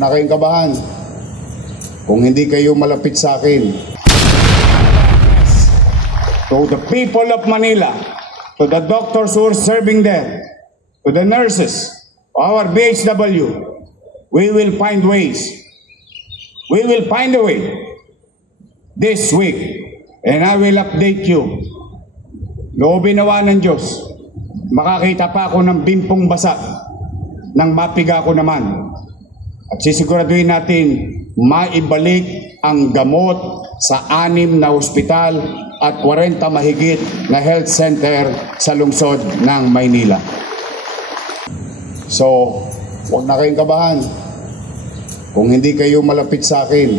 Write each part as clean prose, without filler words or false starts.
Huwag na kayong kabahan. Kung hindi kayo malapit sa akin. To the people of Manila, to the doctors who are serving there, to the nurses, our BHW, we will find ways. We will find a way this week, and I will update you. Loobin nawa ng Diyos, makakita pa ako ng bimpong basa nang mapiga ko naman. At sisiguraduhin natin maibalik ang gamot sa 6 na ospital at 40 mahigit na health center sa lungsod ng Maynila. So, huwag na kayong kabahan. Kung hindi kayo malapit sa akin,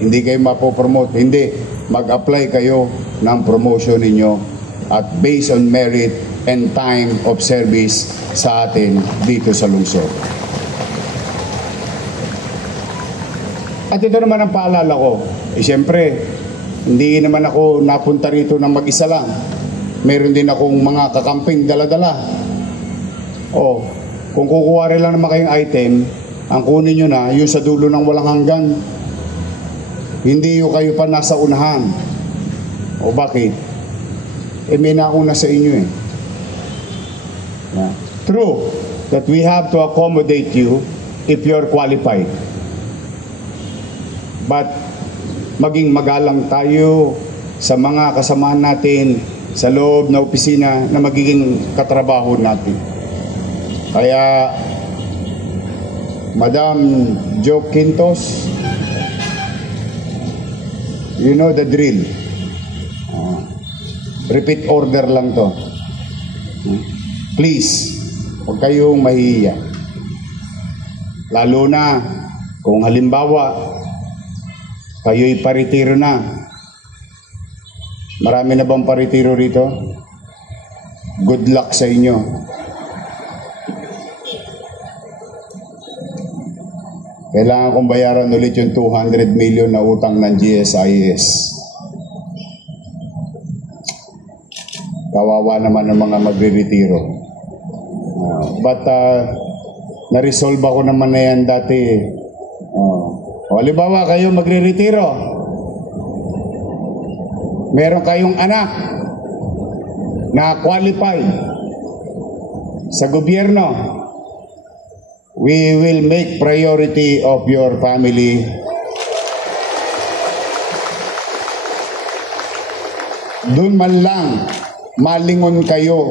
hindi kayo mapopromote, hindi, mag-apply kayo ng promotion ninyo at based on merit and time of service sa atin dito sa lungsod. At ito naman ang paalala ko. Siyempre, hindi naman ako napunta rito ng mag-isa lang. Meron din akong mga kakamping dala-dala. Kung kukuha rin lang naman kayong item, ang kunin nyo na, yung sa dulo ng walang hanggan. Hindi yung kayo pa nasa unahan. Bakit? May nauna sa inyo eh. True that we have to accommodate you if you're qualified. But maging magalang tayo sa mga kasamahan natin sa loob na opisina na magiging katrabaho natin. Kaya, Madam Jo Quintos, you know the drill. Repeat order lang to. Please, huwag kayong mahihiya. Lalo na kung halimbawa, kayo'y paritiro na. Marami na bang paritiro rito? Good luck sa inyo. Kailangan kong bayaran ulit yung 200 million na utang ng GSIS. Kawawa naman ng mga magre-retiro. But na-resolve ako naman na yan dati. Halimbawa kayo magre-retiro. Meron kayong anak na qualified sa gobyerno. We will make priority of your family. Doon man lang malingon kayo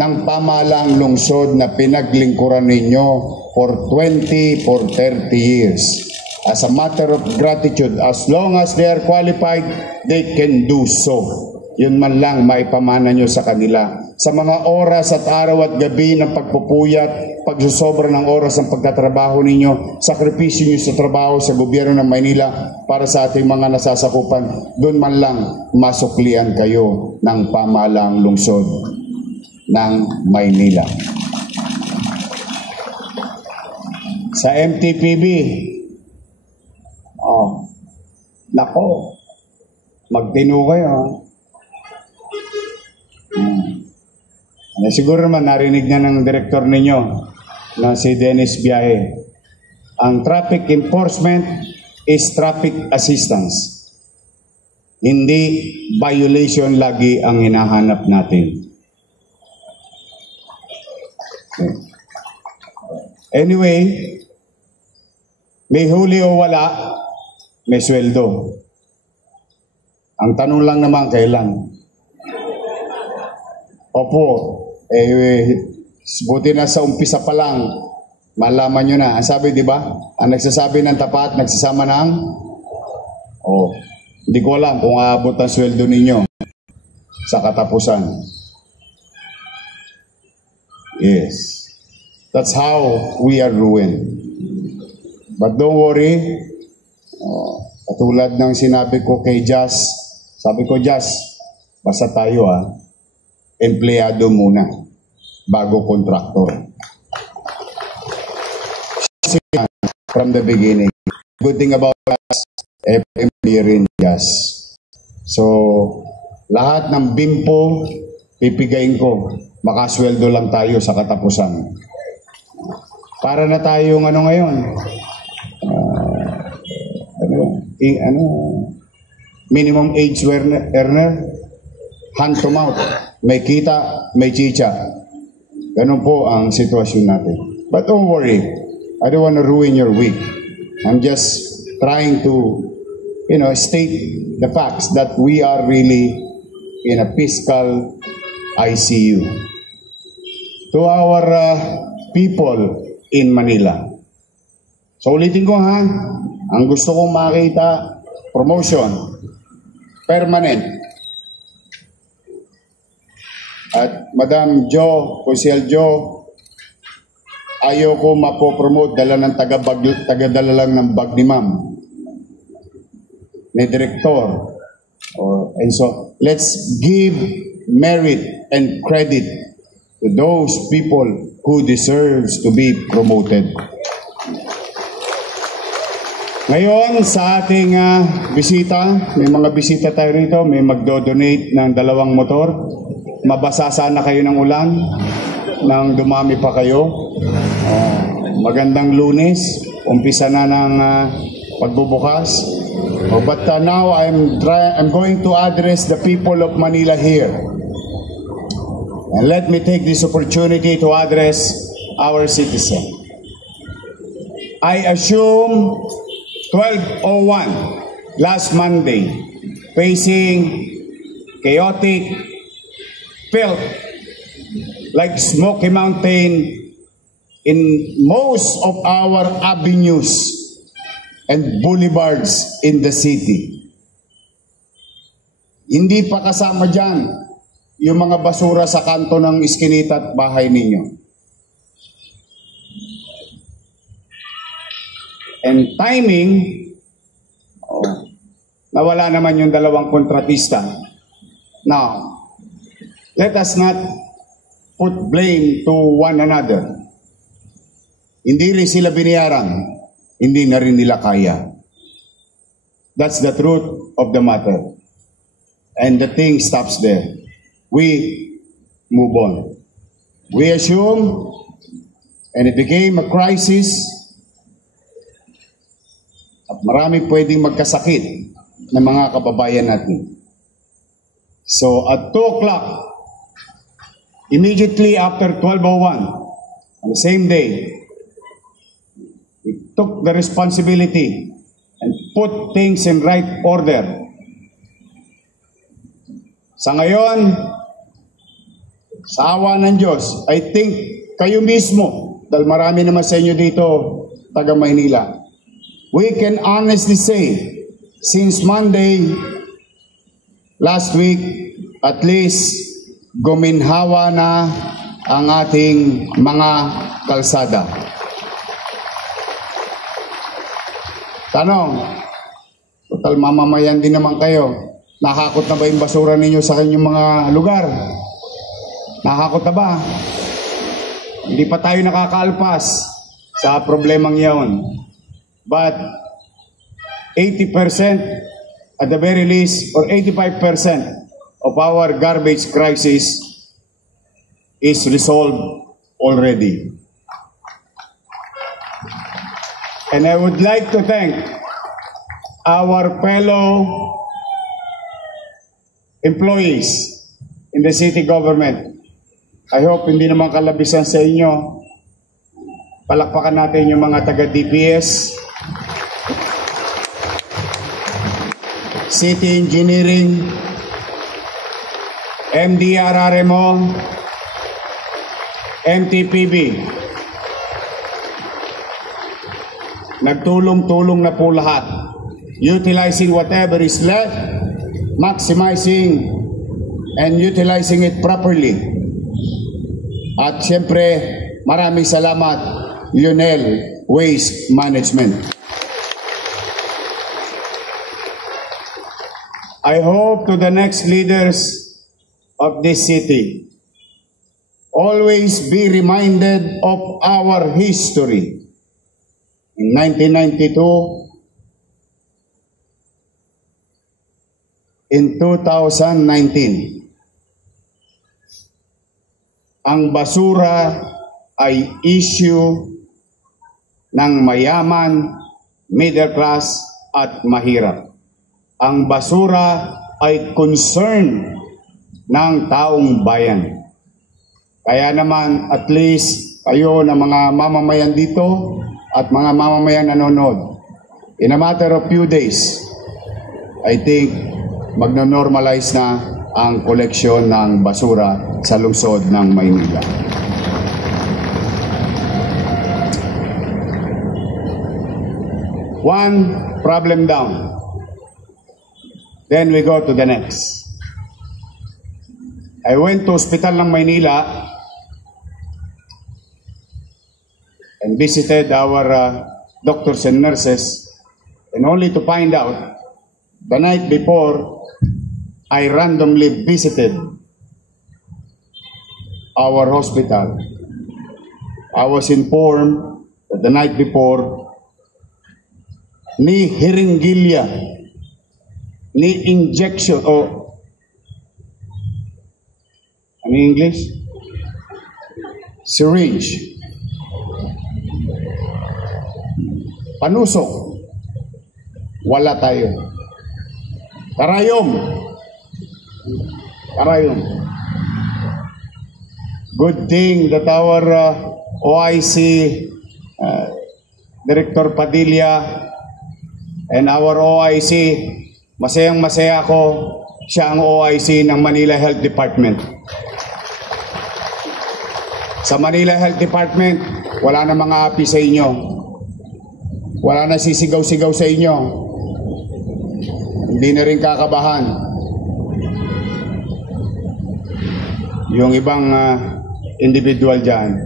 ng pamahalang lungsod na pinaglingkuran ninyo for 20, for 30 years. As a matter of gratitude, as long as they are qualified, they can do so. Yun man lang maipamana nyo sa kanila. Sa mga oras at araw at gabi ng pagpupuyat, pagsusobra ng oras ng pagtatrabaho ninyo, sakripisyo nyo sa trabaho sa gobyerno ng Maynila para sa ating mga nasasakupan, doon man lang masuklian kayo ng pamahalang lungsod ng Maynila. Sa MTPB, nako, magtino kayo. Siguro naman narinig na ng direktor ninyo na si Dennis Biahe. Ang traffic enforcement is traffic assistance. Hindi violation lagi ang hinahanap natin. Anyway, may huli o wala, may sweldo. Ang tanong lang naman kailan. Opo, buti na sa umpisa pa lang, malaman nyo na. Ang sabi, di ba? Ang nagsasabi ng tapat, nagsasama ng? Hindi ko alam kung aabot ang sweldo ninyo sa katapusan. Yes. That's how we are ruined. But don't worry. Katulad ng sinabi ko kay Jazz, sabi ko, Jazz, basta tayo empleyado muna bago kontraktor. From the beginning. Good thing about us, employer rin, Jazz. So, lahat ng bimpo, pipigain ko. Makasweldo lang tayo sa katapusan. Para na tayong ngayon, minimum age earner, hand to mouth, may kita, may chicha. Ganun po ang sitwasyon natin. But don't worry, I don't want to ruin your week. I'm just trying to, state the facts that we are really in a fiscal ICU. To our people in Manila. So ulitin ko ha, ang gusto kong makita, promotion, permanent. At Madam Jo, Kusel Jo, ayaw ko mapopromote, dala ng tagadala lang ng bag ni ma'am, ni direktor. And so, let's give merit and credit to those people who deserves to be promoted. Ngayon, sa ating bisita, may mga bisita tayo rito, may magdo-donate ng 2 motor. Mabasa sana kayo ng ulan, nang dumami pa kayo. Magandang Lunes, umpisa na ng pagbubukas. But now I'm going to address the people of Manila here. And let me take this opportunity to address our citizen. I assume 12:01 last Monday, facing chaotic filth like Smoky Mountain in most of our avenues and boulevards in the city. Hindi pa kasama dyan yung mga basura sa kanto ng iskinita at bahay ninyo. And timing, nawala naman yung 2 kontratista. Now, let us not put blame to one another. Hindi rin sila biniyaran, hindi na rin nila kaya. That's the truth of the matter. And the thing stops there. We move on. We assume, and it became a crisis, at marami pwedeng magkasakit ng mga kababayan natin. So at 2 o'clock, immediately after 12:01, on the same day, we took the responsibility and put things in right order. Sa ngayon, sa awa ng Diyos, I think kayo mismo, dahil marami naman sa inyo dito, taga Maynila, we can honestly say, since Monday, last week, at least, guminhawa na ang ating mga kalsada. Tanong, total mamamayan din naman kayo. Nakakot na ba yung basura ninyo sa kanyang mga lugar? Nakakot na ba? Hindi pa tayo nakakaalpas sa problemang iyon. But 80% at the very least, or 85% of our garbage crisis is resolved already. And I would like to thank our fellow employees in the city government. I hope hindi naman kalabisan sa inyo. Palakpakan natin yung mga taga-DPS, City Engineering, MDRRMO, MTPB. Nagtulong-tulong na po lahat. Utilizing whatever is left, maximizing and utilizing it properly. At siyempre, maraming salamat, Lionel Waste Management. I hope to the next leaders of this city, always be reminded of our history. In 1992, in 2019, ang basura ay issue ng mayaman, middle class, at mahirap. Ang basura ay concern ng taong bayan. Kaya naman, at least kayo na mga mamamayan dito at mga mamamayan nanonood, in a matter of few days, I think magno-normalize na ang koleksyon ng basura sa lungsod ng Maynila. One problem down. Then we go to the next. I went to hospital ng Maynila and visited our doctors and nurses, and only to find out the night before I randomly visited our hospital. I was informed that the night before, ni hiringilya, ni injection, ano in English? Syringe. Panusok. Wala tayo. Karayom. Karayom. Good thing that our OIC Director Padilla and our OIC, masayang-masaya ako, siya ang OIC ng Manila Health Department. Sa Manila Health Department, wala na mga api sa inyo. Wala na sisigaw-sigaw sa inyo. Hindi na rin kakabahan. Yung ibang individual dyan,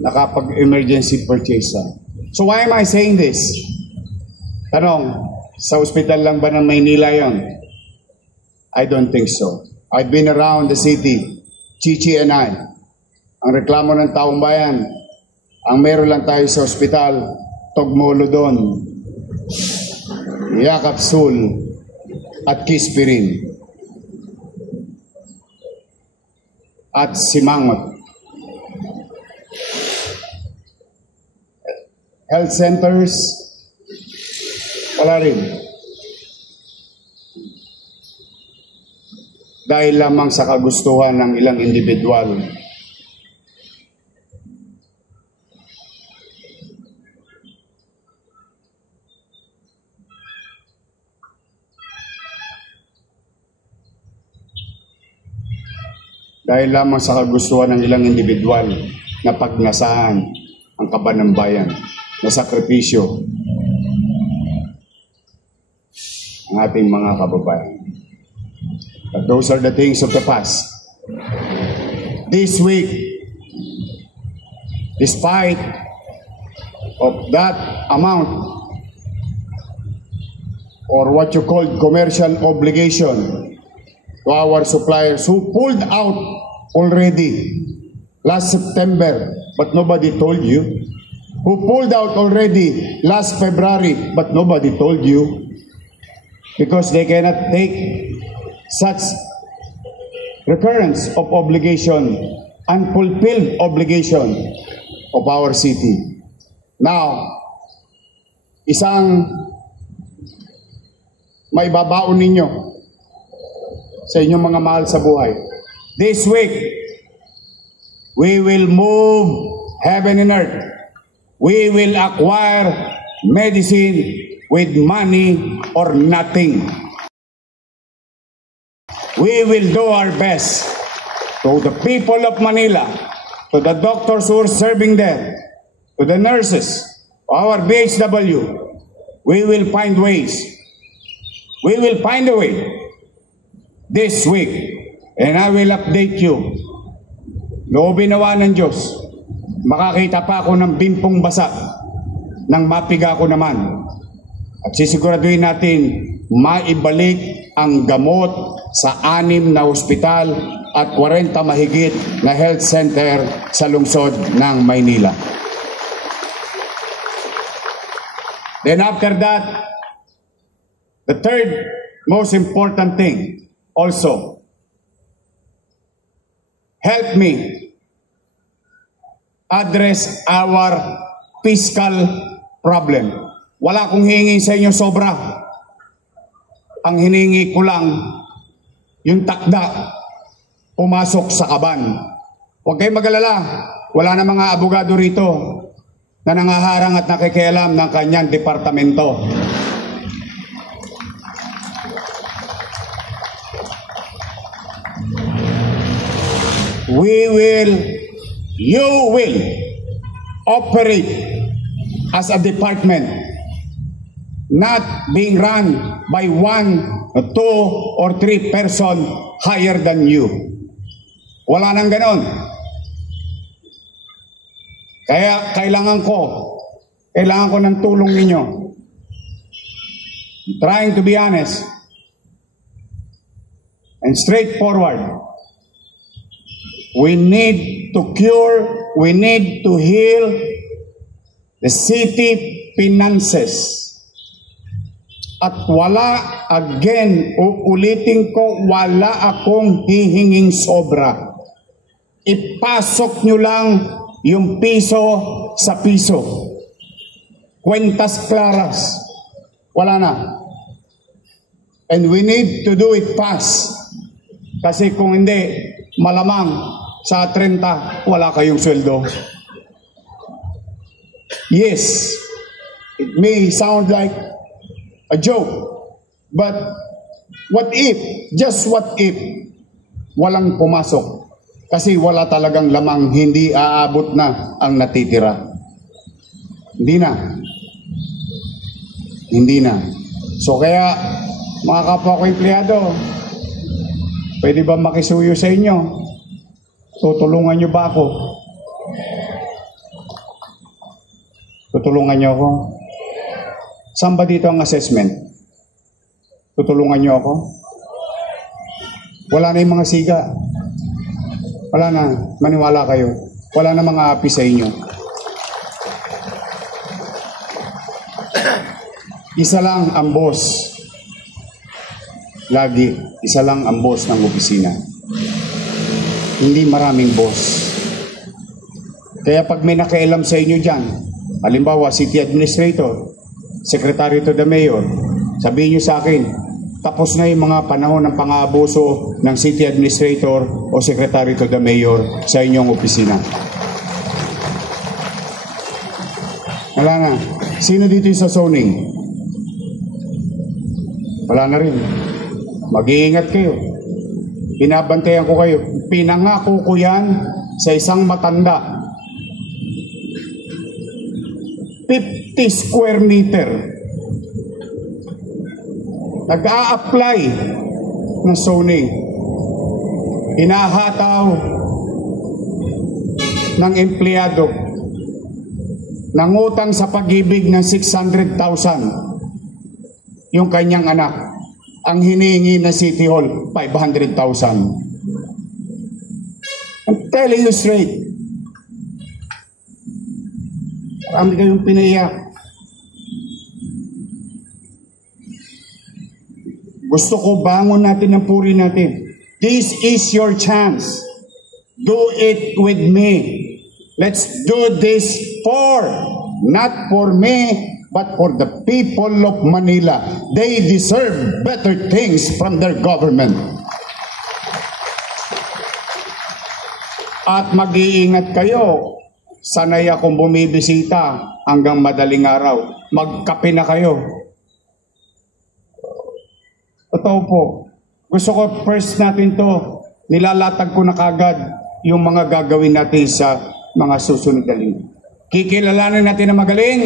nakapag-emergency purchase. So why am I saying this? Tanong, sa ospital lang ba ng Maynila yon? I don't think so. I've been around the city, Chichi and I. Ang reklamo ng taong bayan, ang meron lang tayo sa ospital, Togmolodon, Yakapsul, at Kispirin. At Simangot. Health centers, wala rin. Dahil lamang sa kagustuhan ng ilang individual. Dahil lamang sa kagustuhan ng ilang individual na pagnasaan ang kaban ng bayan, na sakripisyo ang ating mga kababayan. But those are the things of the past. This week, despite of that amount or what you call commercial obligation to our suppliers who pulled out already last September, but nobody told you. Who pulled out already last February, but nobody told you. Because they cannot take such recurrence of obligation, unfulfilled obligation of our city. Now, isang may babaon ninyo sa inyong mga mahal sa buhay. This week, we will move heaven and earth. We will acquire medicine with money or nothing. We will do our best to the people of Manila, to the doctors who are serving there, to the nurses, our BHW. We will find ways. We will find a way this week, and I will update you. Loobin nawa ng Diyos. Makakita pa ako ng bimpong basa nang mapiga ko naman. At sisiguraduhin natin maibalik ang gamot sa 6 na ospital at 40 mahigit na health center sa lungsod ng Maynila. Then after that, the third most important thing also, help me address our fiscal problem. Wala akong hihingi sa inyo sobra. Ang hiningi ko lang, yung takda, pumasok sa kaban. Huwag kayong mag-alala. Wala na mga abogado rito na nangaharang at nakikialam ng kanyang departamento. You will operate as a department, not being run by 1, 2, or 3 person higher than you. Wala nang ganon. Kaya kailangan ko ng tulong ninyo. I'm trying to be honest and straightforward. We need to cure, we need to heal the city finances. At wala, again, uulitin ko, wala akong hihinging sobra. Ipasok nyo lang yung piso sa piso. Cuentas claras. Wala na. And we need to do it fast. Kasi kung hindi, malamang sa 30, wala kayong sweldo. Yes, it may sound like a joke, but what if, just what if, walang pumasok? Kasi wala talagang lamang, hindi aabot na ang natitira. Hindi na. Hindi na. So kaya, mga kapwa ko empleyado, pwede ba makisuyo sa inyo? Tutulungan nyo ba ako? Tutulungan nyo ako? Saan ba dito ang assessment? Tutulungan nyo ako? Wala na yung mga siga. Wala na. Maniwala kayo. Wala na mga api sa inyo. Isa lang ang boss. Lagi. Isa lang ang boss ng opisina. Hindi maraming boss. Kaya pag may nakialam sa inyo dyan, halimbawa, city administrator, secretary to the mayor, sabihin nyo sa akin, tapos na yung mga panahon ng pang-aabuso ng city administrator o secretary to the mayor sa inyong opisina. Wala na. Sino dito yung sa zoning? Wala na rin. Mag-iingat kayo. Binabantayan ko kayo. Pinangako ko yan sa isang matanda. 50 square meter. Nag-a-apply ng zoning. Hinahataw ng empleyado. Nangutang sa Pag-ibig ng 600,000 yung kanyang anak. Ang hinihingi na City Hall, 500,000. I'm telling you straight. Marami kayong pinaiyak. Gusto ko bangon natin ang puri natin. This is your chance. Do it with me. Let's do this not for me, but for the people of Manila. They deserve better things from their government. At mag-iingat kayo. Sanay akong bumibisita hanggang madaling araw. Magkape na kayo. Totoo po. Gusto ko first natin to, nilalatag ko na kagad yung mga gagawin natin sa mga susunod na linggo. Kikilalanin natin na magaling.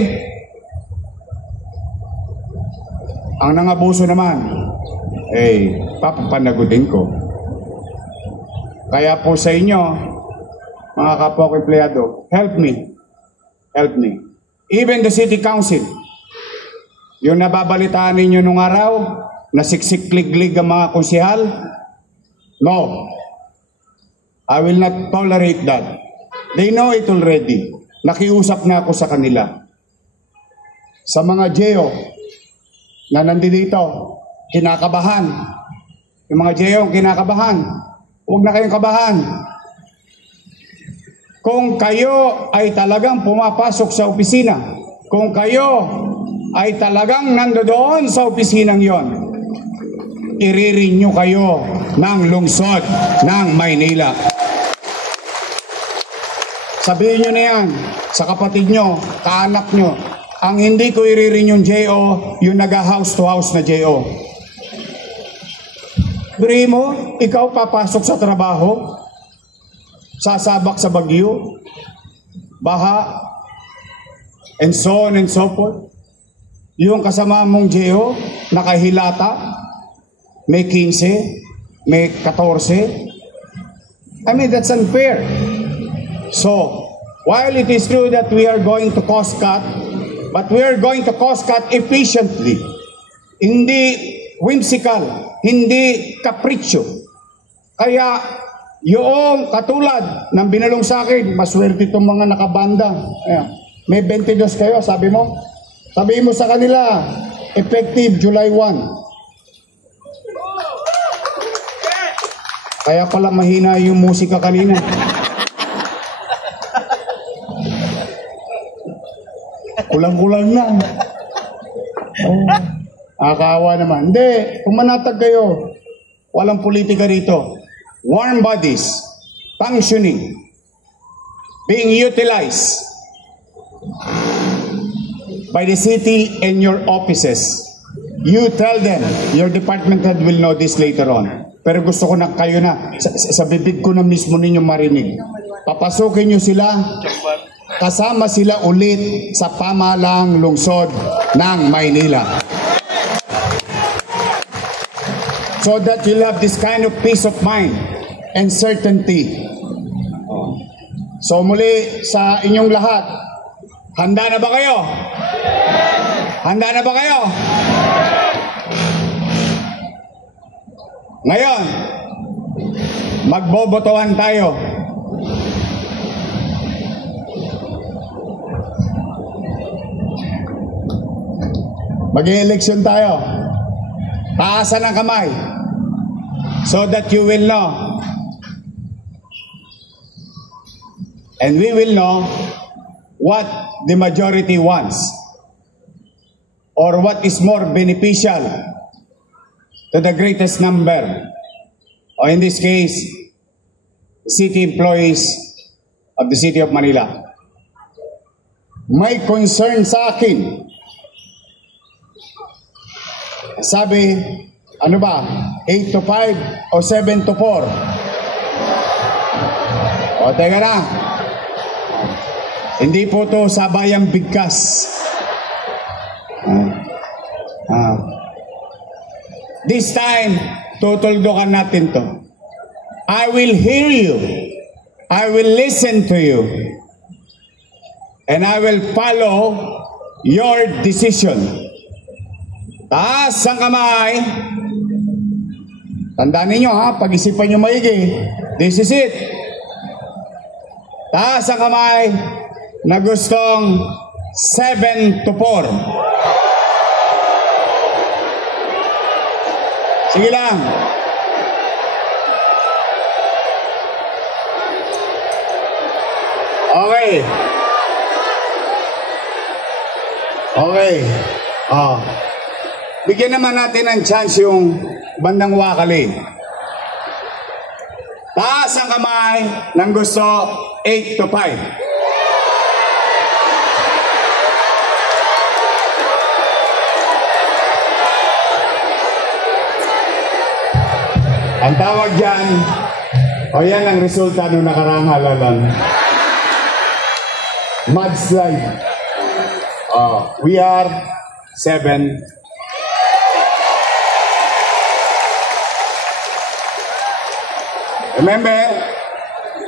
Ang nangabuso naman, papapanagutin ko. Kaya po sa inyo, mga kapwa ko empleyado, help me. Help me. Even the city council, yung nababalitaan ninyo nung araw, na siksik-liglig ang mga konsehal, no. I will not tolerate that. They know it already. Nakiusap na ako sa kanila. Sa mga GEO na nandito, kinakabahan. Yung mga GEO kinakabahan. Huwag na kayong kabahan. Kung kayo ay talagang pumapasok sa opisina, kung kayo ay talagang nandoon sa opisinang yon, i-renew kayo ng lungsod ng Maynila. Sabihin nyo na yan sa kapatid nyo, kaanak nyo. Ang hindi ko i-renew yung JO, yung naga-house to house na JO. Biri mo, ikaw papasok sa trabaho, sasabak sa bagyo, baha, and so on and so forth. Yung kasama mong JO, nakahilata, may 15, may 14. I mean, that's unfair. So, while it is true that we are going to cost cut, but we are going to cost cut efficiently. Hindi whimsical, hindi kapritsyo. Kaya, yung katulad ng binalong sa akin, maswerte itong mga nakabanda. Ayan. May 22 kayo, sabi mo? Sabihin mo sa kanila, effective July 1. Kaya pala mahina yung musika kanina. Kulang-kulang na. Oh, nakakaawa naman. Hindi, kung manatag kayo, walang politika rito. Warm bodies, functioning, being utilized by the city and your offices. You tell them, your department head will know this later on. Pero gusto ko na kayo na, sa bibig ko na mismo ninyo marinig. Papasukin nyo sila, kasama sila ulit sa pamahalang lungsod ng Maynila. So that you'll have this kind of peace of mind and certainty. So muli sa inyong lahat, handa na ba kayo? Handa na ba kayo? Ngayon, magbobotohan tayo. Mag-i-eleksyon tayo. Taasan ang kamay so that you will know. And we will know what the majority wants or what is more beneficial to the greatest number, or in this case, city employees of the City of Manila. May concern sa akin. Sabi, ano ba? 8 to 5 o 7 to 4? O, teka na. Hindi po to sabayang bigkas. This time, tutuldukan natin to. I will hear you. I will listen to you. And I will follow your decision. Taas ang kamay. Tandaan ninyo ha, pag-isipan nyo maigi. This is it. Taas ang kamay na gustong 7 to 4. Sige lang. Okay. Okay. Bigyan naman natin ng chance yung bandang Wakali. Taas ang kamay ng gusto 8 to 5. Ang tawag dyan, o yan ang resulta nung nakaraang halalan. Mudslide. We are 7.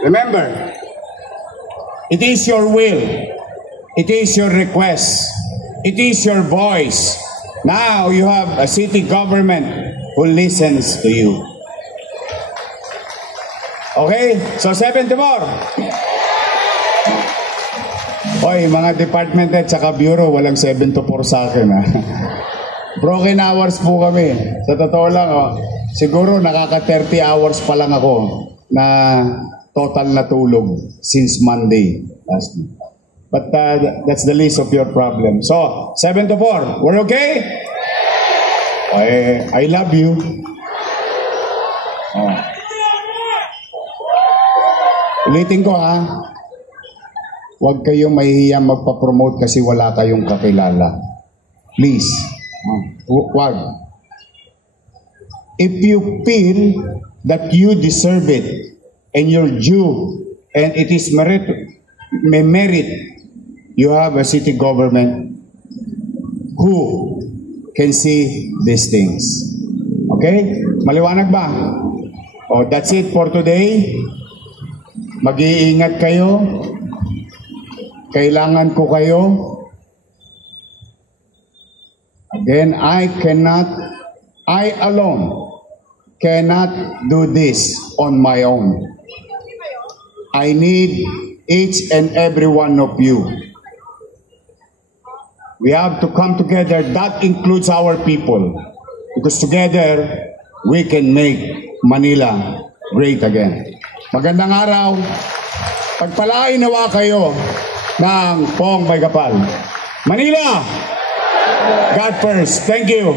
Remember, it is your will, it is your request, it is your voice. Now you have a city government who listens to you. Okay? So 7 to 4. Oy, mga department at saka bureau, walang 7 to 4 sa akin. Ha? Broken hours po kami. Sa totoo lang, siguro nakaka 30 hours pa lang ako na total na tulog since Monday last week. But that's the least of your problem. So, 7 to 4. We're okay? I love you. Oh. Ulitin ko ha. Huwag kayong mahihiya magpa-promote kasi wala kayong kakilala. Please. Huwag. If you feel that you deserve it and you're due and it is merit, you have a city government who can see these things. Okay? Maliwanag ba? Oh, that's it for today. Mag-iingat kayo. Kailangan ko kayo. Again, I alone cannot do this on my own. I need each and every one of you. We have to come together. That includes our people. Because together, we can make Manila great again. Magandang araw. Pagpalain nawa kayo ng Pong May Kapal. Manila! God first. Thank you.